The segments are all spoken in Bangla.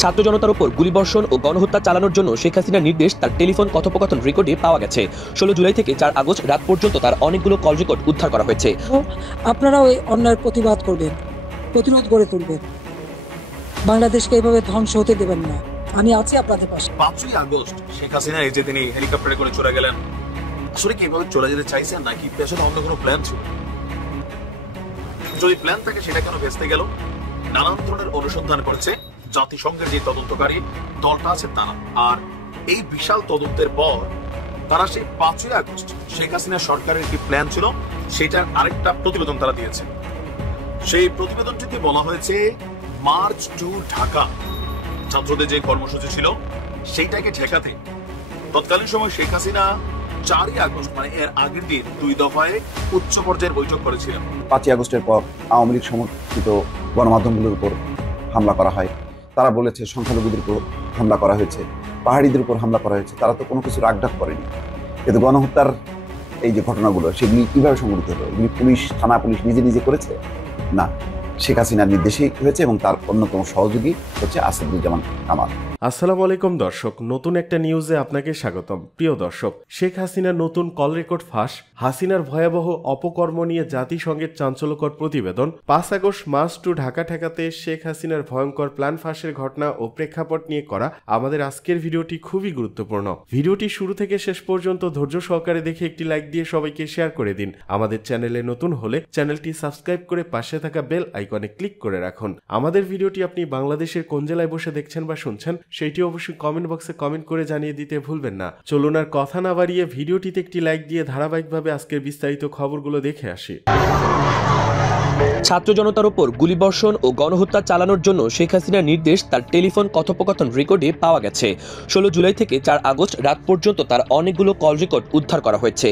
ছাত্র জনতার উপর গুলিবর্ষণ ও গণহত্যা চালানোর জন্য শেখ হাসিনার নির্দেশ তার টেলিফোন কথোপকথন রেকর্ডে পাওয়া গেছে। 16 জুলাই থেকে 4 আগস্ট রাত পর্যন্ত তার অনেকগুলো কল রেকর্ড উদ্ধার করা হয়েছে। আপনারা ওই অন্যায়ের প্রতিবাদ করবেন, প্রতিরোধ গড়ে তুলবেন, বাংলাদেশকে এভাবে ধ্বংস হতে দেবেন না। আমি আছি আপনাদের পাশে। 5ই আগস্ট শেখ হাসিনা এই যে তিনি হেলিকপ্টারে করে চলে গেলেন, আসলে কি এভাবে চলে যেতে চাইছেন নাকি পেছনে অন্য কোনো প্ল্যান ছিল? যদি প্ল্যান থাকে সেটা কেন ভেস্তে গেল? নানান ধরনের অনুসন্ধান করেছে জাতিসংঘের যে তদন্তকারী দলটা আছে তারা, আর এই বিশাল তদন্তের পর তারা সেই 5ই আগস্ট শেখ হাসিনা সরকারের কি প্ল্যান ছিল সেটার আরেকটা প্রতিবেদন তারা দিয়েছে। সেই প্রতিবেদনটিতে বলা হয়েছে মার্চ টু ঢাকা, ছাত্রদের যে কর্মসূচি ছিল সেইটাকে ঠেকাতে তৎকালীন সময় শেখ হাসিনা 4ই আগস্ট মানে এর আগের দিন 2 দফায় উচ্চ পর্যায়ের বৈঠক করেছিলেন। 5ই আগস্টের পর আওয়ামী লীগ সমর্থিত গণমাধ্যমগুলোর উপর হামলা করা হয়। তারা বলেছে সংখ্যালঘুদের উপর হামলা করা হয়েছে, পাহাড়িদের উপর হামলা করা হয়েছে। তারা তো কোনো কিছু রাগঢাক করেনি, কিন্তু গণহত্যার এই যে ঘটনাগুলো সেগুলি কিভাবে সংঘটিত হলো? এগুলি পুলিশ, থানা পুলিশ নিজে নিজে করেছে না, শেখ হাসিনার নির্দেশেই হয়েছে এবং তার অন্যতম সহযোগী হচ্ছে আসাদুজ্জামান কামাল। আসসালামু আলাইকুম দর্শক, নতুন একটা নিউজে আপনাকে স্বাগতম। প্রিয় দর্শক, শেখ হাসিনার নতুন কল রেকর্ড ফাঁস, হাসিনার ভয়াবহ অপকর্ম নিয়ে জাতিসংঘের চাঞ্চল্যকর প্রতিবেদন, 5 আগস্ট মার্চ টু ঢাকা ঠেকাতে শেখ হাসিনার ভয়ঙ্কর প্ল্যান ফাঁসের ঘটনা ও প্রেক্ষাপট নিয়ে করা আমাদের আজকের ভিডিওটি খুবই গুরুত্বপূর্ণ। ভিডিওটি শুরু থেকে শেষ পর্যন্ত ধৈর্য সহকারে দেখে একটি লাইক দিয়ে সবাইকে শেয়ার করে দিন। আমাদের চ্যানেলে নতুন হলে চ্যানেলটি সাবস্ক্রাইব করে পাশে থাকা বেল আইকনে ক্লিক করে রাখুন। আমাদের ভিডিওটি আপনি বাংলাদেশের কোন জেলায় বসে দেখছেন বা শুনছেন সেইটি অবশ্যই কমেন্ট বক্সে কমেন্ট করে জানিয়ে দিতে ভুলবেন না। চলুন আর কথা না বাড়িয়ে ভিডিওটিতে একটি লাইক দিয়ে ধারাবাহিকভাবে আজকের বিস্তারিত খবরগুলো দেখে আসি। ছাত্র জনতার উপর গুলিবর্ষণ ও গণহত্যা চালানোর জন্য শেখ হাসিনার নির্দেশ তার টেলিফোন কথোপকথন রেকর্ডে পাওয়া গেছে। 16 জুলাই থেকে 4 আগস্ট রাত পর্যন্ত তার অনেকগুলো কল রেকর্ড উদ্ধার করা হয়েছে।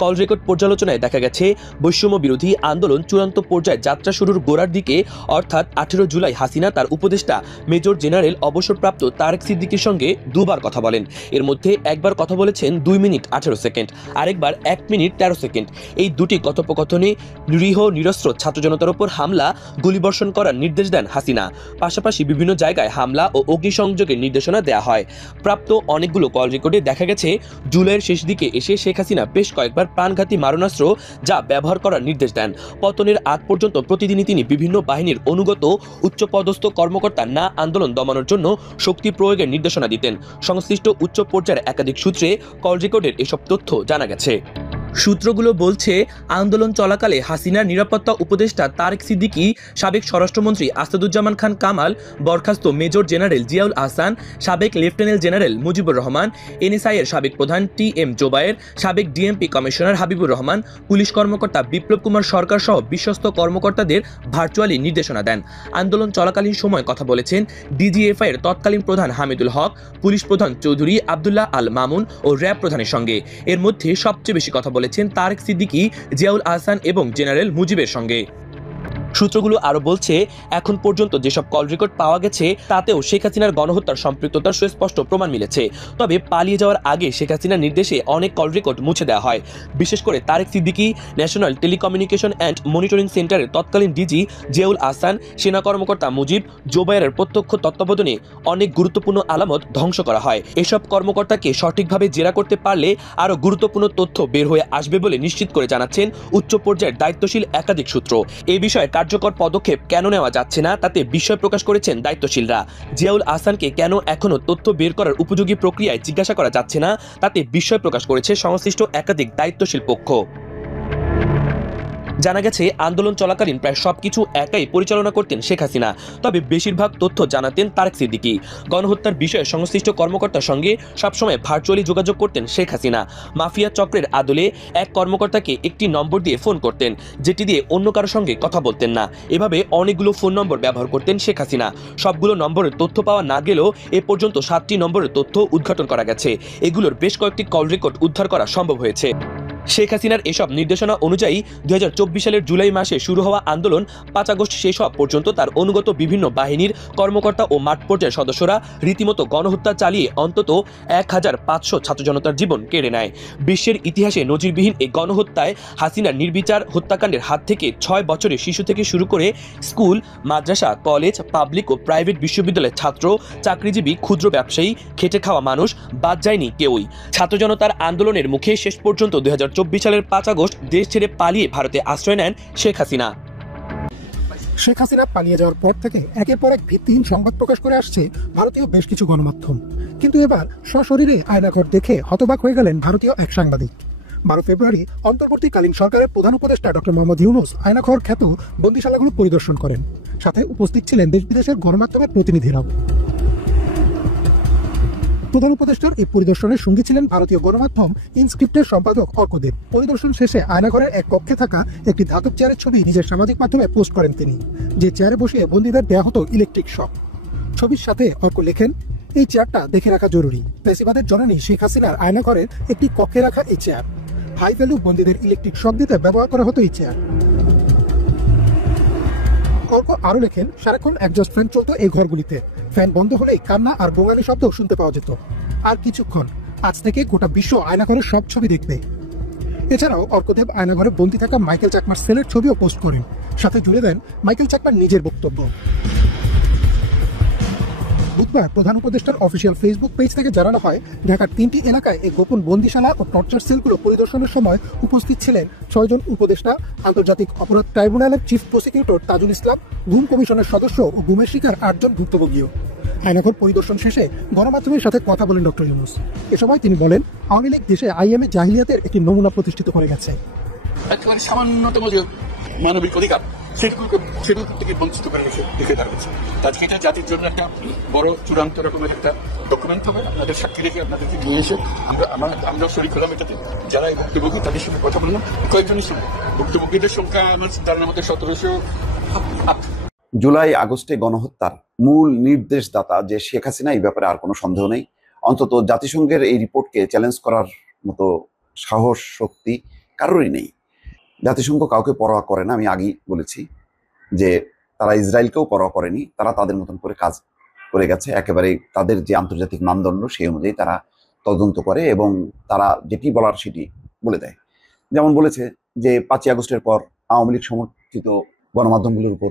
কল রেকর্ড পর্যালোচনায় দেখা গেছে বৈষম্য বিরোধী আন্দোলন চূড়ান্ত পর্যায়ে যাত্রা শুরুর গোড়ার দিকে অর্থাৎ 18 জুলাই হাসিনা তার উপদেষ্টা মেজর জেনারেল অবসরপ্রাপ্ত তারেক সিদ্দিকীর সঙ্গে দুবার কথা বলেন। এর মধ্যে একবার কথা বলেছেন 2 মিনিট 18 সেকেন্ড, আরেকবার 1 মিনিট 13 সেকেন্ড। এই দুটি কথোপকথনে নিরীহ নিরস্ত্র ছাত্র জনতার উপর হামলা, গুলিবর্ষণ করার নির্দেশ দেন হাসিনা। পাশাপাশি বিভিন্ন জায়গায় হামলা ও অগ্নিসংযোগের নির্দেশনা দেয়া হয়। প্রাপ্ত অনেকগুলো কল রেকর্ডে দেখা গেছে জুলাইয়ের শেষ দিকে এসে শেখ হাসিনা বেশ কয়েকবার প্রাণঘাতী মারণাস্ত্র যা ব্যবহার করার নির্দেশ দেন। পতনের আগ পর্যন্ত প্রতিদিনই তিনি বিভিন্ন বাহিনীর অনুগত উচ্চপদস্থ কর্মকর্তা না আন্দোলন দমানোর জন্য শক্তি প্রয়োগের নির্দেশনা দিতেন। সংশ্লিষ্ট উচ্চ পর্যায়ের একাধিক সূত্রে কল রেকর্ডের এসব তথ্য জানা গেছে। সূত্রগুলো বলছে আন্দোলন চলাকালে হাসিনার নিরাপত্তা উপদেষ্টা তারেক সিদ্দিকী, সাবেক স্বরাষ্ট্রমন্ত্রী আসাদুজ্জামান খান কামাল, বরখাস্ত মেজর জেনারেল জিয়াউল আহসান, সাবেক lieutenant general Mujibur Rahman, NSI এর সাবেক প্রধান টি.এম. জোবায়ের, সাবেক DMP commissioner Habibur Rahman, police কর্মকর্তা বিপ্লব কুমার সরকার সহ বিশ্বস্ত কর্মকর্তাদের ভার্চুয়ালি নির্দেশনা দেন। আন্দোলন চলাকালীন সময় কথা বলেছেন ডিজিএফআই এর তৎকালীন প্রধান হামিদুল হক, পুলিশ প্রধান চৌধুরী আব্দুল্লাহ আল মামুন ও র্যাব প্রধানের সঙ্গে। এর মধ্যে সবচেয়ে বেশি কথা বলেছেন তারেক সিদ্দিকী, জিয়াউল আহসান এবং জেনারেল মুজিবের সঙ্গে। সূত্রগুলো আরো বলছে এখন পর্যন্ত যেসব কল রেকর্ড পাওয়া গেছে তাতেও শেখ হাসিনার গণহত্যার সম্পৃক্ততার সুস্পষ্ট প্রমাণ মিলেছে। তবে পালিয়ে যাওয়ার আগে শেখ হাসিনার নির্দেশে অনেক কল রেকর্ড মুছে দেওয়া হয়। বিশেষ করে Tarek Siddiqui, national telecommunication and monitoring সেন্টারের তৎকালীন ডিজি জিয়াউল আহসান, সেনা কর্মকর্তা মুজিব, জোবায়েরের প্রত্যক্ষ তত্ত্বাবধানে অনেক গুরুত্বপূর্ণ আলামত ধ্বংস করা হয়। এসব কর্মকর্তাকে সঠিকভাবে জেরা করতে পারলে আরও গুরুত্বপূর্ণ তথ্য বের হয়ে আসবে বলে নিশ্চিত করে জানাচ্ছেন উচ্চ পর্যায়ের দায়িত্বশীল একাধিক সূত্র। এই বিষয়ে কার্যকর পদক্ষেপ কেন নেওয়া যাচ্ছে না তাতে বিস্ময় প্রকাশ করেছেন দায়িত্বশীলরা। জিয়াউল আহসানকে কেন এখনও তথ্য বের করার উপযোগী প্রক্রিয়ায় জিজ্ঞাসা করা যাচ্ছে না তাতে বিস্ময় প্রকাশ করেছে সংশ্লিষ্ট একাধিক দায়িত্বশীল পক্ষ। জানা গেছে আন্দোলন চলাকালীন প্রায় সবকিছু একাই পরিচালনা করতেন শেখ হাসিনা, তবে বেশিরভাগ তথ্য জানাতেন তারেক সিদ্দিকী। গণহত্যার বিষয়ে সংশ্লিষ্ট কর্মকর্তার সঙ্গে সবসময় ভার্চুয়ালি যোগাযোগ করতেন শেখ হাসিনা। মাফিয়া চক্রের আদলে এক কর্মকর্তাকে একটি নম্বর দিয়ে ফোন করতেন, যেটি দিয়ে অন্য কারোর সঙ্গে কথা বলতেন না। এভাবে অনেকগুলো ফোন নম্বর ব্যবহার করতেন শেখ হাসিনা। সবগুলো নম্বরের তথ্য পাওয়া না গেলেও এ পর্যন্ত 7টি নম্বরের তথ্য উদ্ঘাটন করা গেছে। এগুলোর বেশ কয়েকটি কল রেকর্ড উদ্ধার করা সম্ভব হয়েছে। শেখ হাসিনার এসব নির্দেশনা অনুযায়ী 2024 সালের জুলাই মাসে শুরু হওয়া আন্দোলন 5 আগস্ট শেষ হওয়া পর্যন্ত তার অনুগত বিভিন্ন বাহিনীর কর্মকর্তা ও মাঠ পর্যায়ের সদস্যরা রীতিমতো গণহত্যা চালিয়ে অন্তত 1500 ছাত্র জনতার জীবন কেড়ে নেয়। বিশ্বের ইতিহাসে নজিরবিহীন এই গণহত্যায় হাসিনার নির্বিচার হত্যাকাণ্ডের হাত থেকে 6 বছরের শিশু থেকে শুরু করে স্কুল, মাদ্রাসা, কলেজ, পাবলিক ও প্রাইভেট বিশ্ববিদ্যালয়ের ছাত্র, চাকরিজীবী, ক্ষুদ্র ব্যবসায়ী, খেটে খাওয়া মানুষ বাদ যায়নি কেউই। ছাত্র জনতার আন্দোলনের মুখে শেষ পর্যন্ত 2024 সালের 5 আগস্ট দেশ ছেড়ে পালিয়ে ভারতে আশ্রয় নেন শেখ হাসিনা। শেখ হাসিনা পালিয়ে যাওয়ার পর থেকে একের পর এক ভিত্তিহীন সংবাদ প্রকাশ করে আসছে ভারতীয় বেশ কিছু গণমাধ্যম। কিন্তু এবার সশরীরে আয়নাঘর দেখে হতবাক হয়ে গেলেন ভারতীয় এক সাংবাদিক। 12 ফেব্রুয়ারি অন্তর্বর্তীকালীন সরকারের প্রধান উপদেষ্টা ডক্টর মোহাম্মদ ইউনূস আয়নাঘর খ্যাত বন্দিশালাগুলো পরিদর্শন করেন। সাথে উপস্থিত ছিলেন দেশ বিদেশের গণমাধ্যমের প্রতিনিধিরাও। প্রধান উপদেষ্টার এই পরিদর্শনের সঙ্গী ছিলেন ভারতীয় গণমাধ্যম ইনস্ক্রিপ্টের সম্পাদক অর্কদেব। পরিদর্শন শেষে আয়নাঘরের এক কক্ষে থাকা একটি ধাতব চেয়ারের ছবি নিজের সামাজিক মাধ্যমে পোস্ট করেন তিনি, যে চেয়ারে বসিয়ে বন্দীদের দেওয়া হতো ইলেকট্রিক শক। ছবির সাথে অর্ক লেখেন, এই চেয়ারটা দেখে রাখা জরুরি। ফ্যাসিবাদের জননী শেখ হাসিনার আয়নাঘরের একটি কক্ষে রাখা এই চেয়ার। হাই ভ্যালু বন্দীদের ইলেকট্রিক শক দিতে ব্যবহার করা হতো এই চেয়ার। অর্ক আরো লেখেন, সারাক্ষণ একজস্ট ফ্যান চলতো এই ঘরগুলিতে। ফ্যান বন্ধ হলেই কান্না আর গোঙানি শব্দ শুনতে পাওয়া যেত। আর কিছুক্ষণ, আজ থেকে গোটা বিশ্ব আয়নাঘরের সব ছবি দেখবে। এছাড়াও অর্কদেব আয়নাঘরে বন্দী থাকা মাইকেল চাকমার সেলের ছবিও পোস্ট করেন। সাথে জুড়ে দেন মাইকেল চাকমার নিজের বক্তব্য। বুধবার প্রধান উপদেষ্টার অফিসিয়াল ফেসবুক পেজ থেকে জানানো হয়, ঢাকার 3টি এলাকায় এই গোপন বন্দিশালা ও টর্চার সেলগুলো পরিদর্শনের সময় উপস্থিত ছিলেন 6 জন উপদেষ্টা, আন্তর্জাতিক অপরাধ ট্রাইব্যুনালের চিফ প্রসিকিউটর তাজুল ইসলাম, গুম কমিশনের সদস্য ও গুমের শিকার 8 জন ভুক্তভোগীও। আয়নাঘর পরিদর্শন শেষে গণমাধ্যমের সাথে কথা বলেন ডক্টর ইউনূস। এ সময় তিনি বলেন, আওয়ামী লীগ দেশে আইএমএ জাহিলিয়াতের একটি নমুনা প্রতিষ্ঠিত করে গেছে। একেবারে সামান্যতম যে মানবিক অধিকার সেগুলো থেকে বঞ্চিত করে রেখে দাঁড়িয়েছে। আজকে এটা জাতির জন্য একটা বড় চূড়ান্ত রকমের একটা ডকুমেন্ট হবে। আপনাদের সাক্ষী রেখে আপনাদেরকে নিয়ে এসে আমরা শরীর হলাম এটাতে। যারা এই ভুক্তভোগী তাদের সাথে কথা বললাম, কয়েকজনের সঙ্গে ভুক্তভোগীদের সংখ্যা আমার ধারণার মধ্যে 1700। জুলাই আগস্টে গণহত্যার মূল নির্দেশদাতা যে শেখ হাসিনা, এই ব্যাপারে আর কোনো সন্দেহ নেই। অন্তত জাতিসংঘের এই রিপোর্টকে চ্যালেঞ্জ করার মতো সাহস, শক্তি কারোরই নেই। জাতিসংঘ কাউকে পরোয়া করে না। আমি আগেই বলেছি যে তারা ইসরায়েলকেও পরোয়া করেনি। তারা তাদের মতন করে কাজ করে গেছে। একেবারে তাদের যে আন্তর্জাতিক মানদণ্ড সেই অনুযায়ী তারা তদন্ত করে এবং তারা যেটি বলার সেটি বলে দেয়। যেমন বলেছে যে 5ই আগস্টের পর আওয়ামী লীগ সমর্থিত গণমাধ্যমগুলোর উপর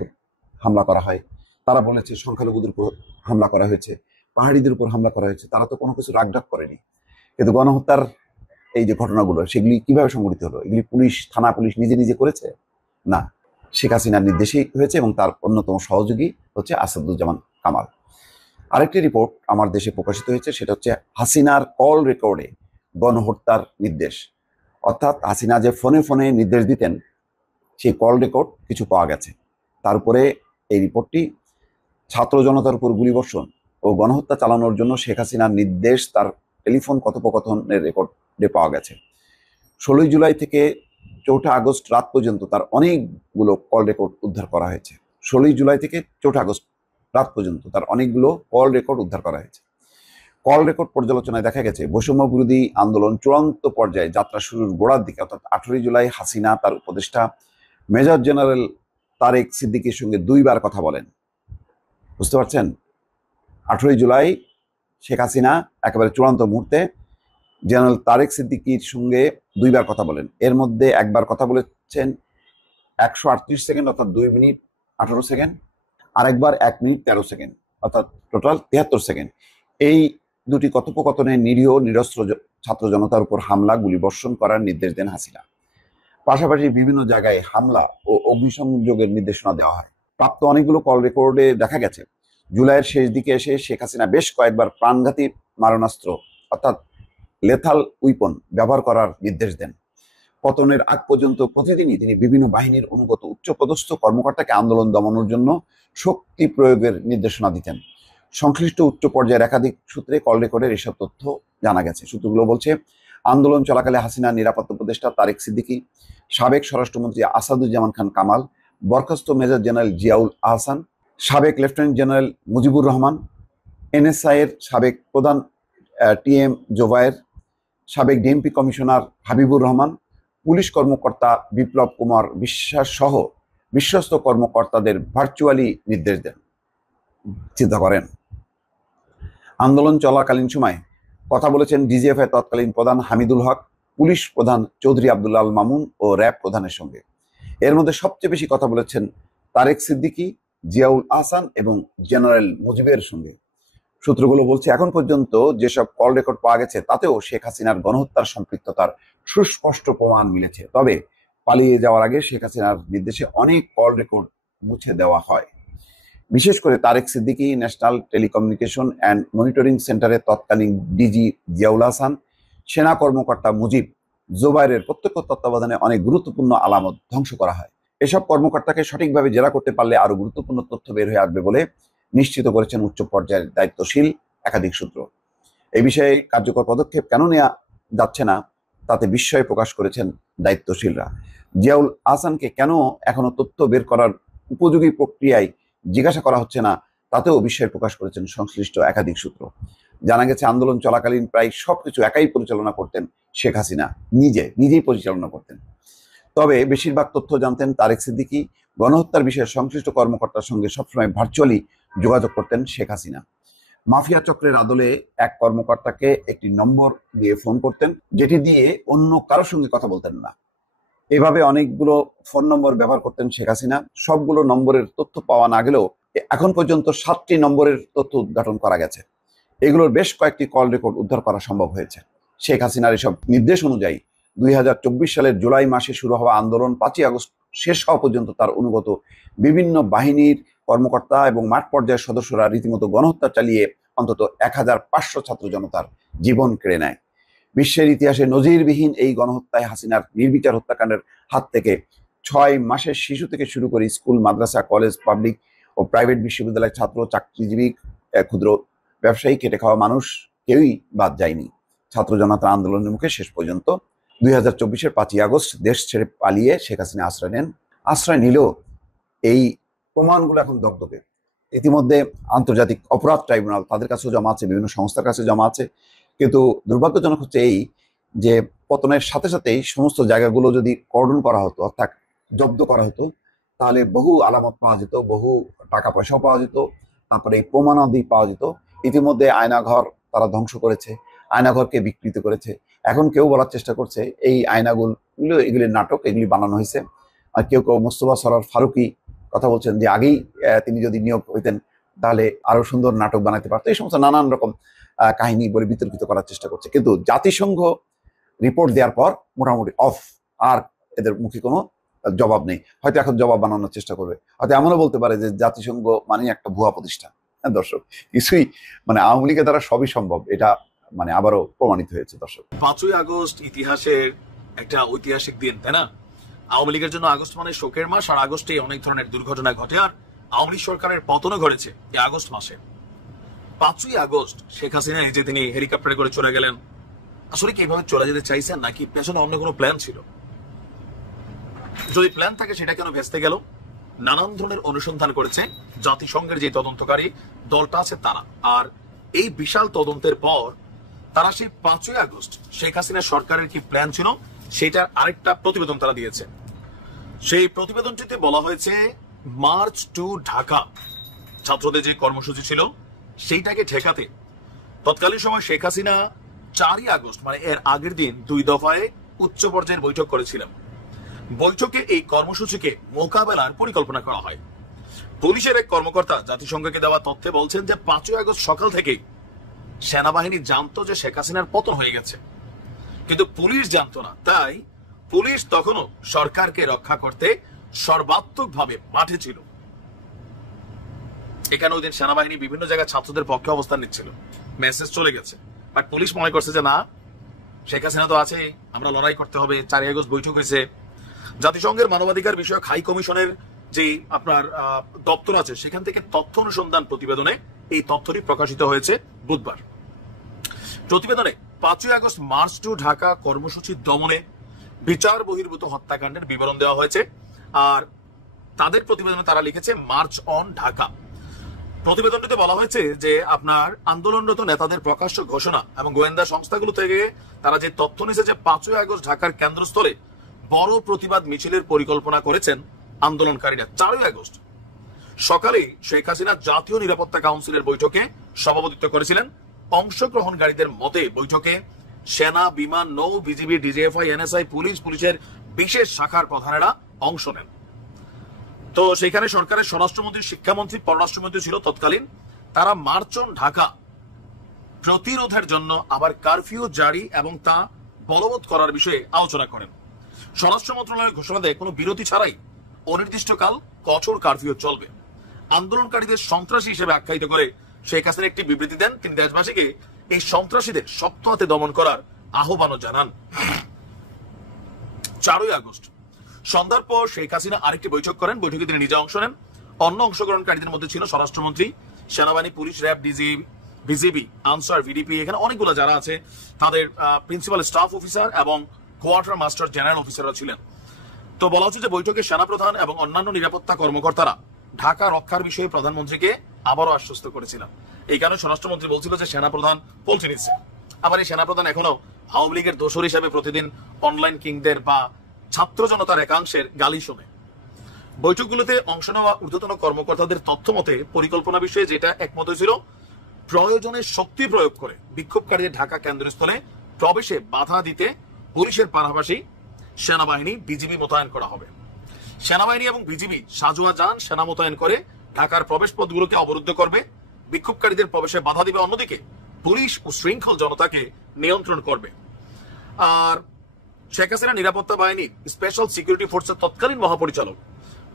হামলা করা হয়। তারা বলেছে সংখ্যালঘুদের উপর হামলা করা হয়েছে, পাহাড়িদের উপর হামলা করা হয়েছে। তারা তো কোনো কিছু রাগঢাক করেনি। কিন্তু গণহত্যার এই যে ঘটনাগুলো, সেগুলি কিভাবে সংঘটিত হলো? এগুলি পুলিশ, থানা পুলিশ নিজে নিজে করেছে? না, শেখ হাসিনার নির্দেশেই হয়েছে এবং তার অন্যতম সহযোগী হচ্ছে আসাদুজ্জামান কামাল। আরেকটি রিপোর্ট আমার দেশে প্রকাশিত হয়েছে, সেটা হচ্ছে হাসিনার কল রেকর্ডে গণহত্যার নির্দেশ। অর্থাৎ হাসিনা যে ফোনে ফোনে নির্দেশ দিতেন, সেই কল রেকর্ড কিছু পাওয়া গেছে। তারপরে এই রিপোর্টটি ছাত্র জনতার উপর গুলিবর্ষণ ও গণহত্যা চালানোর জন্য শেখ হাসিনার নির্দেশ তার টেলিফোন কথোপকথনের রেকর্ডে পাওয়া গেছে। 16 জুলাই থেকে 4 আগস্ট রাত পর্যন্ত তার অনেকগুলো কল রেকর্ড উদ্ধার করা হয়েছে। 16 জুলাই থেকে 4 আগস্ট রাত পর্যন্ত তার অনেকগুলো কল রেকর্ড উদ্ধার করা হয়েছে। কল রেকর্ড পর্যালোচনায় দেখা গেছে বৈষম্য বিরোধী আন্দোলন চূড়ান্ত পর্যায়ে যাত্রা শুরুর গোড়ার দিকে, অর্থাৎ 18 জুলাই হাসিনা তার উপদেষ্টা মেজর জেনারেল তারেক সিদ্দিকীর সঙ্গে 2 বার কথা বলেন। বুঝতে পারছেন? 18 জুলাই শেখ হাসিনা একেবারে চূড়ান্ত মুহূর্তে জেনারেল তারেক সিদ্দিকীর সঙ্গে 2 বার কথা বলেন। এর মধ্যে একবার কথা বলেছেন 138 সেকেন্ড, অর্থাৎ 2 মিনিট 18 সেকেন্ড, আরেকবার 1 মিনিট 13 সেকেন্ড, অর্থাৎ টোটাল 73 সেকেন্ড। এই দুটি কথোপকথনে নিরীহ নিরস্ত্র ছাত্র জনতার উপর হামলা, গুলিবর্ষণ করার নির্দেশ দেন হাসিনা। পাশাপাশি বিভিন্ন জায়গায় হামলা ও অগ্নিসংযোগের নির্দেশনা দেওয়া হয়। প্রাপ্ত অনেকগুলো কল রেকর্ডে দেখা গেছে জুলাইয়ের শেষ দিকে এসে শেখ হাসিনা বেশ কয়েকবার প্রাণঘাতী মারণাস্ত্র, অর্থাৎ লেথাল উইপন ব্যবহার করার নির্দেশ দেন। পতনের আগ পর্যন্ত প্রতিদিনই তিনি বিভিন্ন বাহিনীর অনুগত উচ্চপদস্থ কর্মকর্তাকে আন্দোলন দমনের জন্য শক্তি প্রয়োগের নির্দেশনা দিতেন। সংশ্লিষ্ট উচ্চ পর্যায়ের একাধিক সূত্রে কল রেকর্ডের এসব তথ্য জানা গেছে। সূত্রগুলো বলছে, আন্দোলন চলাকালে হাসিনার নিরাপত্তা উপদেষ্টা তারেক সিদ্দিকী, সাবেক স্বরাষ্ট্রমন্ত্রী আসাদুজ্জামান খান কামাল, বরখাস্ত মেজর জেনারেল জিয়াউল আহসান, সাবেক lieutenant general Mujibur Rahman, NSI এর সাবেক প্রধান টিএম জোবায়ের, সাবেক DMP commissioner Habibur Rahman police কর্মকর্তা বিপ্লব কুমার বিশ্বাস সহ বিশ্বস্ত কর্মকর্তাদের ভার্চুয়ালি নির্দেশ দেন। চিন্তা করেন, আন্দোলন চলাকালীন সময় কথা বলেছেন ডিজিএফআই তৎকালীন প্রধান হামিদুল হক, পুলিশ প্রধান চৌধুরী আব্দুল্লাহ আল মামুন ও র্যাব প্রধানের সঙ্গে। এর মধ্যে সবচেয়ে বেশি কথা বলেছেন তারেক সিদ্দিকী, জিয়াউল আহসান এবং জেনারেল মুজিবের সঙ্গে। সূত্রগুলো বলছে এখন পর্যন্ত যেসব কল রেকর্ড পাওয়া গেছে তাতেও শেখ হাসিনার গণহত্যার সম্পৃক্ততার সুস্পষ্ট প্রমাণ মিলেছে। তবে পালিয়ে যাওয়ার আগে শেখ হাসিনার নির্দেশে অনেক কল রেকর্ড মুছে দেওয়া হয়। বিশেষ করে Tarek Siddiqui, national telecommunication and monitoring সেন্টারের তৎকালীন ডিজি জিয়াউল আহসান, সেনা কর্মকর্তা মুজিব, জোবাইরের প্রত্যক্ষ তত্ত্বাবধানে অনেক গুরুত্বপূর্ণ আলামত ধ্বংস করা হয়। এসব কর্মকর্তাকে সঠিকভাবে জেরা করতে পারলে আরো গুরুত্বপূর্ণ তথ্য বের হয়ে আসবে বলে নিশ্চিত করেছেন উচ্চ পর্যায়ের দায়িত্বশীল একাধিক সূত্র। এই বিষয়ে কার্যকর পদক্ষেপ কেন নেওয়া যাচ্ছে না তাতে বিস্ময় প্রকাশ করেছেন দায়িত্বশীলরা। জিয়াউল আহসানকে কেন এখনো তথ্য বের করার উপযোগী প্রক্রিয়ায় জিজ্ঞাসা করা হচ্ছে না তাতেও বিস্ময় প্রকাশ করেছেন সংশ্লিষ্ট একাধিক সূত্র। জানা গেছে আন্দোলন চলাকালীন প্রায় সবকিছু একাই পরিচালনা করতেন শেখ হাসিনা, নিজেই পরিচালনা করতেন। তবে বেশিরভাগ তথ্য জানতেন তারেক সিদ্দিকী। গণহত্যার বিষয়ে সংশ্লিষ্ট কর্মকর্তার সঙ্গে সবসময় ভার্চুয়ালি যোগাযোগ করতেন শেখ হাসিনা। মাফিয়া চক্রের আদলে এক কর্মকর্তাকে একটি নম্বর দিয়ে ফোন করতেন, যেটি দিয়ে অন্য কারোর সঙ্গে কথা বলতেন না। এভাবে অনেকগুলো ফোন নম্বর ব্যবহার করতেন শেখ হাসিনা। সবগুলো নম্বরের তথ্য পাওয়া না গেলেও এখন পর্যন্ত 7টি নম্বরের তথ্য উদ্ঘাটন করা গেছে। এগুলোর বেশ কয়েকটি কল রেকর্ড উদ্ধার করা সম্ভব হয়েছে। শেখ হাসিনার এসব নির্দেশ অনুযায়ী 2024 সালের জুলাই মাসে শুরু হওয়া আন্দোলন 5ই আগস্ট শেষ হওয়া পর্যন্ত তার অনুগত বিভিন্ন বাহিনীর কর্মকর্তা এবং মাঠ পর্যায়ের সদস্যরা রীতিমতো গণহত্যা চালিয়ে অন্তত 1500 ছাত্র জনতার জীবন কেড়ে নেয়। বিশ্বের ইতিহাসে নজিরবিহীন এই গণহত্যায় হাসিনার নির্বিচার হত্যাকাণ্ডের হাত থেকে 6 মাসের শিশু থেকে শুরু করে স্কুল, মাদ্রাসা, কলেজ, পাবলিক ও প্রাইভেট বিশ্ববিদ্যালয়ের ছাত্র, চাকরিজীবী, ক্ষুদ্র ব্যবসায়ী, খেটে খাওয়া মানুষ কেউই বাদ যায়নি। ছাত্র জনতার আন্দোলনের মুখে শেষ পর্যন্ত 2024-এর 5ই আগস্ট দেশ ছেড়ে পালিয়ে শেখ হাসিনা আশ্রয় নেন। আশ্রয় নিলেও এই প্রমাণগুলো এখন দগদগে। ইতিমধ্যে আন্তর্জাতিক অপরাধ ট্রাইব্যুনাল তাদের কাছেও জমা আছে, বিভিন্ন সংস্থার কাছে জমা আছে। কিন্তু দুর্ভাগ্যজনক হচ্ছে এই যে পতনের সাথে সাথেই সমস্ত জায়গাগুলো যদি কর্ডন করা হতো, অর্থাৎ জব্দ করা হতো, তাহলে বহু আলামত পাওয়া যেত, বহু টাকা পয়সাও পাওয়া যেত, তারপরে এই প্রমাণাদি পাওয়া যেত। ইতিমধ্যে আয়নাঘর তারা ধ্বংস করেছে, আয়নাঘরকে বিকৃত করেছে। এখন কেউ বলার চেষ্টা করছে এই আয়নাগুলো এগুলি নাটক, এগুলি বানানো হয়েছে। আর কেউ মোস্তফা সরোয়ার ফারুকী কথা বলছেন যে আগেই তিনি যদি নিয়োগ হইতেন তাহলে আরো সুন্দর নাটক বানাতে পারতো। এই সমস্ত নানান রকম কাহিনী বলে বিতর্কিত করার চেষ্টা করছে। কিন্তু জাতিসংঘ রিপোর্ট দেওয়ার পর মোটামুটি অফ, আর এদের মুখে কোনো জবাব নেই। হয়তো এখন জবাব বানানোর চেষ্টা করবে, হয়তো এমনও বলতে পারে যে জাতিসংঘ মানে একটা ভুয়া প্রতিষ্ঠান। হ্যাঁ দর্শক, কিছুই আওয়ামী লীগের দ্বারা সবই সম্ভব, এটা আবারও প্রমাণিত হয়েছে। দর্শক, 5ই আগস্ট ইতিহাসের একটা ঐতিহাসিক দিন, তাই না? আওয়ামী লীগের জন্য আগস্ট মানে শোকের মাস, আর আগস্টে অনেক ধরনের দুর্ঘটনা ঘটে, আর আওয়ামী লীগ সরকারের পতনও ঘটেছে এই আগস্ট মাসে। 5ই আগস্ট শেখ হাসিনা এই যে তিনি হেলিকপ্টারে করে চলে গেলেন, আসলে কি এইভাবে চলে যেতে চাইছেন নাকি পেছনে অন্য কোনো প্ল্যান ছিল? যদি প্ল্যান থাকে সেটা কেন ভেস্তে গেল? নানান ধরনের অনুসন্ধান করেছে জাতিসংঘের যে তদন্তকারী দলটা আছে তারা, আর এই বিশাল তদন্তের পর তারা সেই 5ই আগস্ট শেখ হাসিনা সরকারের কি প্ল্যান ছিল সেটার আরেকটা প্রতিবেদন তারা দিয়েছে। সেই প্রতিবেদনটিতে বলা হয়েছে মার্চ টু ঢাকা, ছাত্রদের যে কর্মসূচি ছিল সেইটাকে ঠেকাতে তৎকালীন সময় শেখ হাসিনা 4ই আগস্ট মানে এর আগের দিন 2 দফায় উচ্চ পর্যায়ের বৈঠক করেছিলেন। বৈঠকে এই কর্মসূচিকে মোকাবেলার পরিকল্পনা করা হয়। পুলিশের এক কর্মকর্তা জাতিসংঘকে দেওয়া তথ্যে বলছেন যে 5ই আগস্ট সকাল থেকেই সেনাবাহিনী জানতো যে শেখ হাসিনার পতন হয়ে গেছে, কিন্তু পুলিশ জানতো না। তাই পুলিশ তখনও সরকারকে রক্ষা করতে সর্বাত্মকভাবে মাঠে ছিল। এখানে ওই দিন সেনাবাহিনী বিভিন্ন জায়গায় ছাত্রদের পক্ষে অবস্থান নিচ্ছিল, মেসেজ চলে গেছে। বাট পুলিশ মনে করছে যে না, শেখ হাসিনা তো আছে, আমরা লড়াই করতে হবে। 4ই আগস্ট বৈঠক হয়েছে, জাতিসংঘের মানবাধিকার বিষয়ক হাই কমিশনের যে আপনার দপ্তর আছে সেখান থেকে তথ্য অনুসন্ধান প্রতিবেদনে এই তথ্যটি প্রকাশিত হয়েছে বুধবার। প্রতিবেদনে 5ই আগস্ট মার্চ টু ঢাকা কর্মসূচি দমনে বিচার বহির্ভূত হত্যাকাণ্ডের বিবরণ দেওয়া হয়েছে। আর তাদের প্রতিবেদনে তারা লিখেছে মার্চ অন ঢাকা। প্রতিবেদনটিতে বলা হয়েছে যে আপনার আন্দোলনরত নেতাদের প্রকাশ্য ঘোষণা এবং গোয়েন্দা সংস্থাগুলো থেকে তারা যে তথ্য নিয়েছে যে 5ই আগস্ট ঢাকার কেন্দ্রস্থলে বড় প্রতিবাদ মিছিলের পরিকল্পনা করেছেন আন্দোলনকারীরা। 4 আগস্ট সকালে শেখ হাসিনা জাতীয় নিরাপত্তা কাউন্সিলের বৈঠকে সভাপতিত্ব করেছিলেন। অংশগ্রহণকারীদের মতে বৈঠকে সেনা, বিমান, নৌ, বিজিবি, ডিজিএফআই, এনএসআই, পুলিশের বিশেষ শাখার প্রধানেরা অংশ নেন। তো সেখানে সরকারের স্বরাষ্ট্রমন্ত্রী, শিক্ষামন্ত্রী, পররাষ্ট্রমন্ত্রী ছিল তৎকালীন। তারা মার্চ অন ঢাকা প্রতিরোধের জন্য আবার কারফিউ জারি এবং তা বলবৎ করার বিষয়ে আলোচনা করেন। স্বরাষ্ট্র মন্ত্রণালয়ের ঘোষণা দেয় কোনো বিরতি ছাড়াই অনির্দিষ্টকাল কঠোর কারফিউ চলবে। আন্দোলনকারীদের সন্ত্রাসী হিসেবে আখ্যায়িত করে শেখ হাসিনা একটি বিবৃতি দেন। তিনি দেশবাসীকে এই সন্ত্রাসীদের শক্ত হাতে দমন করার আহ্বানও জানান। 4 আগস্ট সন্ধ্যার পর শেখ হাসিনা আরেকটি বৈঠক করেন। বৈঠকে তিনি নিজে অংশ নেন। অন্য অংশগ্রহণকারীদের মধ্যে ছিল স্বরাষ্ট্রমন্ত্রী, সেনাবাহিনী, police, RAB, BGB, answer, VDP, এখানে অনেকগুলো যারা আছে তাদের প্রিন্সিপাল স্টাফ অফিসার এবং কোয়ার্টার মাস্টার জেনারেল অফিসাররা ছিলেন। তো বলা হচ্ছে যে বৈঠকে সেনাপ্রধান এবং অন্যান্য নিরাপত্তা কর্মকর্তারা ঢাকা রক্ষার বিষয়ে প্রধানমন্ত্রীকে আবারও আশ্বস্ত করেছিলেন। এই কারণে স্বরাষ্ট্রমন্ত্রী বলছিল যে সেনাপ্রধান পৌঁছে নিচ্ছে। আবার এই সেনাপ্রধান এখনো আওয়ামী লীগের দোসর হিসেবে প্রতিদিন অনলাইন কিংদের বা ছাত্র জনতার একাংশের গালি শোনে। বৈঠকগুলোতে অংশ নেওয়া ঊর্ধ্বতন কর্মকর্তাদের তথ্য মতে পরিকল্পনা বিষয়ে যেটা একমত হয়েছিল, প্রয়োজনে শক্তি প্রয়োগ করে বিক্ষোভকারীদের ঢাকা কেন্দ্রস্থলে প্রবেশে বাধা দিতে পুলিশের পাশাপাশি সেনাবাহিনী, বিজিবি মোতায়েন করা হবে। সেনাবাহিনী এবং বিজিবি সাজোয়া যান সেনা মোতায়েন করে ঢাকার প্রবেশ পথগুলোকে অবরুদ্ধ করবে, বিক্ষোভকারীদের প্রবেশে বাধা দিবে। অন্যদিকে পুলিশ ও শৃঙ্খল জনতাকে নিয়ন্ত্রণ করবে। আর শেখ হাসিনা নিরাপত্তা বাহিনীর স্পেশাল সিকিউরিটি ফোর্সের তৎকালীন মহাপরিচালক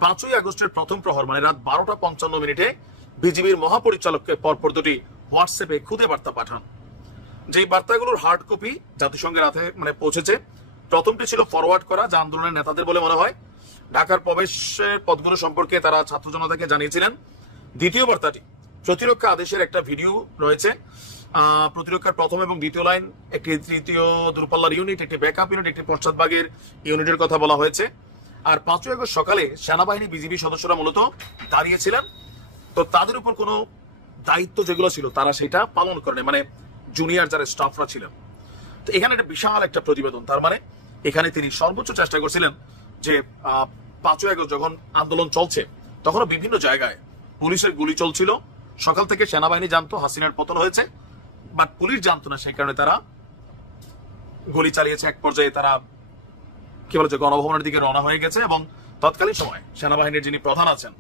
5 আগস্টের প্রথম প্রহর মানে রাত 12:55 বিজিবির মহাপরিচালককে পরপর দুটি হোয়াটসঅ্যাপে খুদে বার্তা পাঠান। যেই বার্তাগুলোর হার্ড কপি জাতিসংঘের হাতে পৌঁছেছে। প্রথমটি ছিল ফরওয়ার্ড করা, যা আন্দোলনের নেতাদের বলে মনে হয়। ঢাকার প্রবেশের পথগুলো সম্পর্কে তারা ছাত্র জনতাকে জানিয়েছিলেন। দ্বিতীয় বার্তাটি প্রতিরক্ষা আদেশের একটা ভিডিও রয়েছে। প্রতিরক্ষার প্রথম এবং দ্বিতীয় লাইন, একটি তৃতীয় দূরপাল্লার ইউনিট, একটি ব্যাকআপ ইউনিট, একটি পশ্চাৎভাগের ইউনিটের কথা বলা হয়েছে। আর 5 আগস্ট সকালে সেনাবাহিনী, বিজিবি সদস্যরা মূলত দাঁড়িয়েছিলেন। তো তাদের উপর কোনো দায়িত্ব যেগুলো ছিল তারা সেটা পালন করেনি, মানে জুনিয়র যারা স্টাফরা ছিলেন। তো এখানে একটা বিশাল একটা প্রতিবেদন। তার মানে এখানে তিনি সর্বোচ্চ চেষ্টা করছিলেন যে 5 আগস্ট যখন আন্দোলন চলছে তখনও বিভিন্ন জায়গায় পুলিশের গুলি চলছিল। সকাল থেকে সেনাবাহিনী জানতো হাসিনার পতন হয়েছে, বাট পুলিশ জানতো না। সেই কারণে তারা গুলি চালিয়েছে। এক পর্যায়ে তারা কি বলে গণভবনের দিকে রওনা হয়ে গেছে এবং তৎকালীন সময় সেনাবাহিনীর যিনি প্রধান আছেন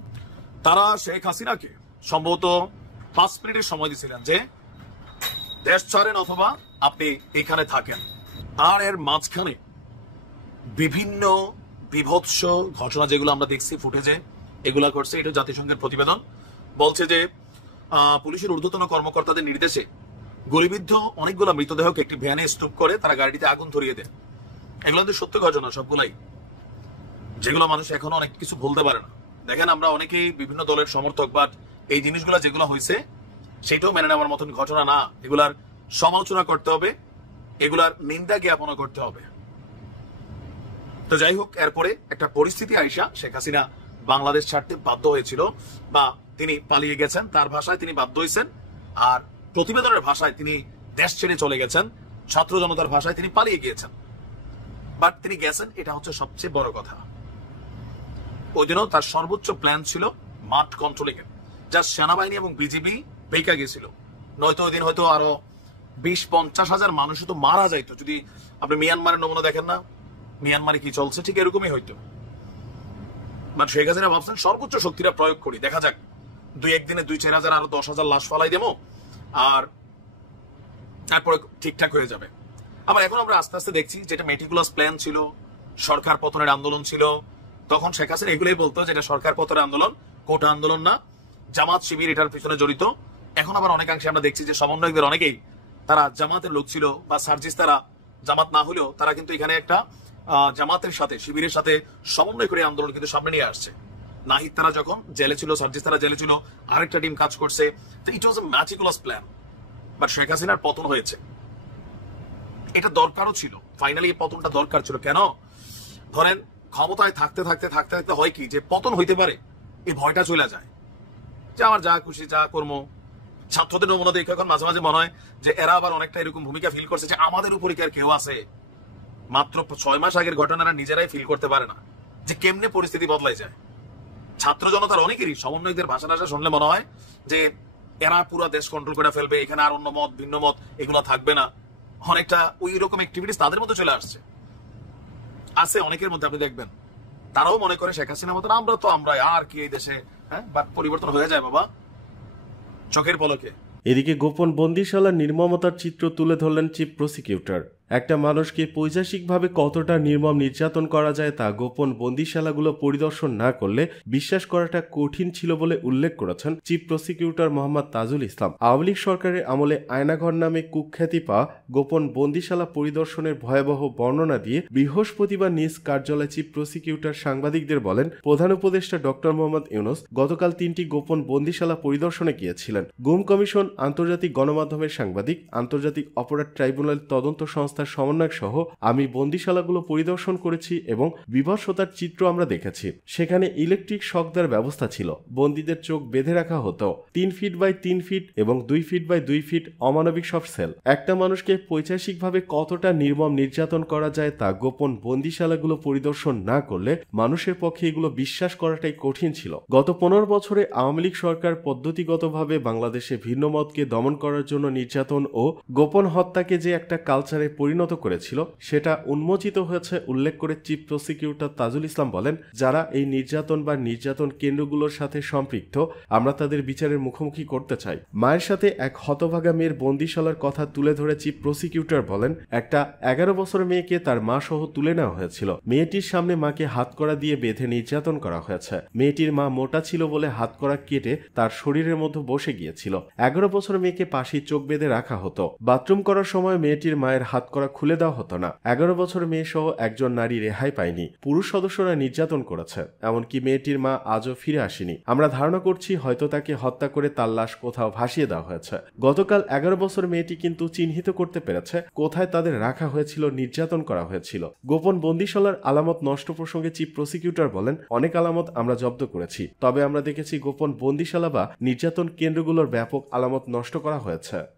তারা শেখ হাসিনাকে সম্ভবত 5 মিনিটের সময় দিয়েছিলেন যে দেশ ছাড়েন অথবা আপনি এখানে থাকেন। আর এর মাঝখানে বিভিন্ন বিভৎস ঘটনা যেগুলো আমরা দেখছি ফুটেজে, এগুলা করছে। এটা জাতিসংঘের প্রতিবেদন বলছে যে পুলিশের ঊর্ধ্বতন কর্মকর্তাদের নির্দেশে গুলিবিদ্ধ অনেকগুলো মৃতদেহকে একটি ভ্যানে স্তূপ করে তারা গাড়িটিতে আগুন ধরিয়ে দেয়। এগুলো কিন্তু সত্য ঘটনা সবগুলাই, যেগুলো মানুষ এখনো অনেক কিছু বলতে পারে না। দেখেন, আমরা অনেকেই বিভিন্ন দলের সমর্থক, বাট এই জিনিসগুলো যেগুলো হয়েছে সেটাও মেনে নেওয়ার মতন ঘটনা না। এগুলার সমালোচনা করতে হবে, এগুলার নিন্দা জ্ঞাপনও করতে হবে। তো যাই হোক, এরপরে একটা পরিস্থিতি আইসা শেখ হাসিনা বাংলাদেশ ছাড়তে বাধ্য হয়েছিল, বা তিনি পালিয়ে গেছেন। তার ভাষায় তিনি বাধ্য হয়েছেন, আর প্রতিবেদনের ভাষায় তিনি দেশ ছেড়ে চলে গেছেন। ছাত্র জনতার ভাষায় তিনি পালিয়ে গিয়েছেন। বাট তিনি গেছেন, এটা হচ্ছে সবচেয়ে বড় কথা। ওই দিনও তার সর্বোচ্চ প্ল্যান ছিল মাঠ কন্ট্রোলিং এর, যা সেনাবাহিনী এবং বিজিবি বেঁকা গেছিল। নয়তো ওই দিন হয়তো আরো 20-50 হাজার মানুষ তো মারা যাইতো। যদি আপনি মিয়ানমারের নমুনা দেখেন না, মিয়ানমারে কি চলছে, ঠিক এরকমই হইতো। বাট শেখ হাসিনা ভাবছেন সর্বোচ্চ শক্তিটা প্রয়োগ করি, দেখা যাক 2-1 দিনে 2-4 হাজার আরো 10 হাজার লাশ ফালাই দেবো, আর তারপরে ঠিকঠাক হয়ে যাবে। আবার এখন আমরা আস্তে আস্তে দেখছি যেটা মেটিকুলাস প্ল্যান ছিল, সরকার পতনের আন্দোলন ছিল। তখন শেখ হাসিনা এগুলোই বলতো যেটা সরকার পতনের আন্দোলন, কোটা আন্দোলন না। জামাত শিবির এটার পিছনে জড়িত। এখন আবার অনেকাংশে আমরা দেখছি যে সমন্বয়কদের অনেকেই তারা জামাতের লোক ছিল, বা সার্জিস তারা জামাত না হলেও তারা কিন্তু এখানে একটা জামাতের সাথে, শিবিরের সাথে সমন্বয় করে আন্দোলন কিন্তু সামনে নিয়ে আসছে। নাহিদ তারা যখন জেলে ছিল, সার্জিস তারা জেলে ছিল, আরেকটা টিম কাজ করছে। তো ইট ওয়াজ এ ম্যাটিকুলাস প্ল্যান। বাট শেখ হাসিনার পতন হয়েছে, এটা দরকারও ছিল। ফাইনালি এই পতনটা দরকার ছিল। কেন? ধরেন ক্ষমতায় থাকতে থাকতে থাকতে থাকতে হয় কি যে পতন হইতে পারে, এই ভয়টা চলে যায় যে আমার যা খুশি যা কর্ম। ছাত্রদের নমুনা দেখে এখন মাঝে মাঝে মনে হয় যে এরা আবার অনেকটা এরকম ভূমিকা ফিল করছে যে আমাদের উপরে কি আর কেউ আছে। মাত্র 6 মাস আগের ঘটনারা নিজেরাই ফিল করতে পারে না যে কেমনে পরিস্থিতি বদলাই যায়। ছাত্র জনতার অনেকেরই সমন্বয়কদের ভাষা টাষা শুনলে মনে হয় যে এরা পুরো দেশ কন্ট্রোল করে ফেলবে, এখানে আর অন্য মত ভিন্ন মত এগুলো থাকবে না। অনেকটা ওই রকম অ্যাক্টিভিটিস তাদের মধ্যে চলে আসছে। আছে অনেকের মধ্যে আপনি দেখবেন তারাও মনে করে শেখ হাসিনা মতন আমরা আর কি এই দেশে, হ্যাঁ, বাট পরিবর্তন হয়ে যায় বাবা চোখের পলকে। এদিকে গোপন বন্দিশালার নির্মমতার চিত্র তুলে ধরলেন চিফ প্রসিকিউটর। একটা মানুষকে পৈশাসিকভাবে কতটা নির্মম নির্যাতন করা যায় তা গোপন বন্দিশালাগুলো পরিদর্শন না করলে বিশ্বাস করাটা কঠিন ছিল বলে উল্লেখ করেছেন চিফ প্রসিকিউটর মোহাম্মদ তাজুল ইসলাম। আওয়ামী লীগ সরকারের আমলে আয়নাঘর নামে কুখ্যাতি পাওয়া গোপন বন্দিশালা পরিদর্শনের ভয়াবহ বর্ণনা দিয়ে বৃহস্পতিবার নিজ কার্যালয়ে চিফ প্রসিকিউটর সাংবাদিকদের বলেন, প্রধান উপদেষ্টা ডক্টর মোহাম্মদ ইউনূস গতকাল 3টি গোপন বন্দিশালা পরিদর্শনে গিয়েছিলেন। গুম কমিশন, আন্তর্জাতিক গণমাধ্যমের সাংবাদিক, আন্তর্জাতিক অপরাধ ট্রাইব্যুনাল তদন্ত সংস্থার সমন্বয়ক সহ আমি বন্দিশালাগুলো পরিদর্শন করেছি এবং বিভৎসতার চিত্র আমরা দেখেছি। সেখানে ইলেকট্রিক শক দেওয়ার ব্যবস্থা ছিল, বন্দীদের চোখ বেঁধে রাখা হতো, 3 ফিট বাই 3 ফিট এবং 2 ফিট বাই 2 ফিট অমানবিক সব সেল। একটা মানুষকে পৈশাসিকভাবে কতটা নির্মম নির্যাতন করা যায় তা গোপন বন্দিশালাগুলো পরিদর্শন না করলে মানুষের পক্ষে এগুলো বিশ্বাস করাটাই কঠিন ছিল। গত 15 বছরে আওয়ামী লীগ সরকার পদ্ধতিগতভাবে বাংলাদেশে ভিন্ন মতকে দমন করার জন্য নির্যাতন ও গোপন হত্যাকে যে একটা কালচারে পরিণত করেছিল সেটা উন্মোচিত হয়েছে উল্লেখ করে চিফ প্রসিকিউটর তাজুল ইসলাম বলেন, যারা এই নির্যাতন বা নির্যাতন কেন্দ্রগুলোর সাথে সম্পৃক্ত আমরা তাদের বিচারের মুখোমুখি করতে চাই। মায়ের সাথে এক হতভাগা মেয়ের বন্দিশালার কথা তুলে ধরে চিফ প্রসিকিউটর বলেন, একটা 11 বছরের মেয়েকে তার মা সহ তুলে নেওয়া হয়েছিল। মেয়েটির সামনে মাকে হাতকড়া দিয়ে বেঁধে নির্যাতন করা হয়েছে। মেয়েটির মা মোটা ছিল বলে হাতকড়া কেটে তার শরীরের মধ্যে বসে গিয়েছিল। 11 বছরের মেয়েকে পাশে চোখ বেঁধে রাখা হতো। বাথরুম করার সময় মেয়েটির মায়ের হাতকড়া খুলে দেওয়া হতো না। 11 বছরের মেয়ে সহ একজন নারী রেহাই পায়নি। পুরুষ সদস্যরা নির্যাতন করেছে, এমনকি মেয়েটির মা আজও ফিরে আসেনি। আমরা ধারণা করছি হয়তো তাকে হত্যা করে তার লাশ কোথাও ভাসিয়ে দেওয়া হয়েছে। গতকাল 11 বছর মেয়েটি কিন্তু চিহ্নিত করতে পেরেছে কোথায় তাদের রাখা হয়েছিল, নির্যাতন করা হয়েছিল। গোপন বন্দিশালার আলামত নষ্ট প্রসঙ্গে চিফ প্রসিকিউটর বলেন, অনেক আলামত আমরা জব্দ করেছি, তবে আমরা দেখেছি গোপন বন্দিশালা বা নির্যাতন কেন্দ্রগুলোর ব্যাপক আলামত নষ্ট করা হয়েছে।